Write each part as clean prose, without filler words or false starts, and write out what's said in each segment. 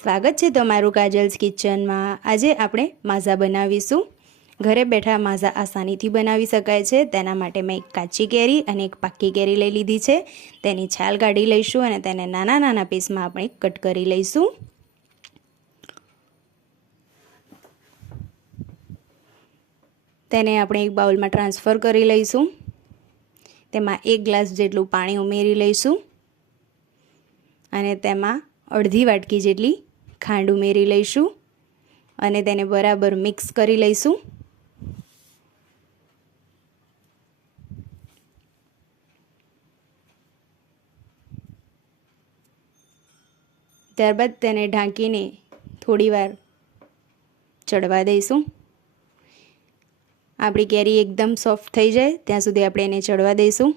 સ્વાગત છે તમારું કાજલ્સ કિચનમાં। આજે આપણે માઝા બનાવીશું। ઘરે બેઠા માઝા આસાનીથી બનાવી શકાય છે। તેના માટે મેં એક કાચી કેરી અને એક પાકી કેરી લઈ લીધી છે। તેની છાલ કાઢી લઈશું અને તેને નાના નાના પીસમાં આપણે કટ કરી લઈશું। તેને આપણે એક બાઉલમાં ટ્રાન્સફર કરી લઈશું। તેમાં 1 ગ્લાસ જેટલું પાણી ઉમેરી લઈશું અને તેમાં અડધી વાટકી જેટલી ખાંડ ઉમેરી લઈશું અને તેને બરાબર મિક્સ કરી લઈશું। ત્યારબાદ તેને ઢાંકીને થોડીવાર ચડવા દઈશું। આપણી કેરી એકદમ સોફ્ટ થઈ જાય ત્યાં સુધી આપણે એને ચડવા દઈશું।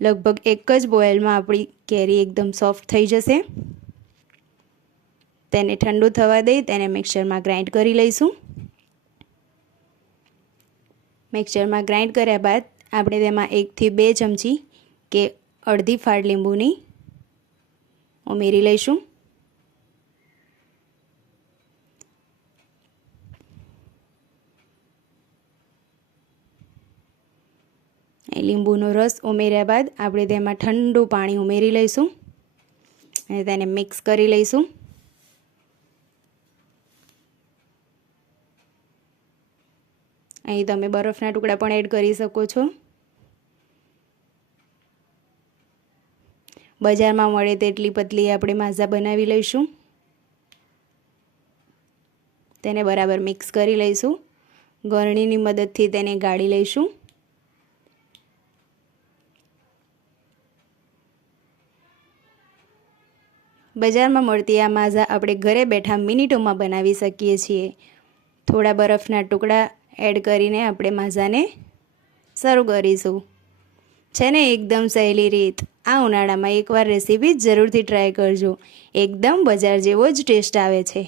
લગભગ એક જ બોઇલમાં આપણી કેરી એકદમ સોફ્ટ થઈ જશે। તેને ઠંડુ થવા દઈ તેને મિક્સરમાં ગ્રાઇન્ડ કરી લઈશું। મિક્સરમાં ગ્રાઇન્ડ કર્યા બાદ આપણે તેમાં 1 થી 2 ચમચી કે અડધી ફાળ લીંબુની ઉમેરી લઈશું। લીંબુનો રસ ઉમેર્યા બાદ આપણે તેમાં ઠંડુ પાણી ઉમેરી લઈશું અને તેને મિક્સ કરી લઈશું। અહીં તમે બરફના ટુકડા પણ એડ કરી શકો છો। બજારમાં મળે તેટલી પતલી આપણે માઝા બનાવી લઈશું। તેને બરાબર મિક્સ કરી લઈશું। ગળણીની મદદથી તેને ગાળી લઈશું। બજારમાં મળતી આ માઝા આપણે ઘરે બેઠા મિનિટોમાં બનાવી શકીએ છીએ। થોડા બરફના ટુકડા એડ કરીને આપણે માઝાને સર્વ કરીશું। છે ને એકદમ સહેલી રીત। આ ઉનાળામાં એકવાર રેસીપી જરૂરથી ટ્રાય કરજો। એકદમ બજાર જેવો જ ટેસ્ટ આવે છે।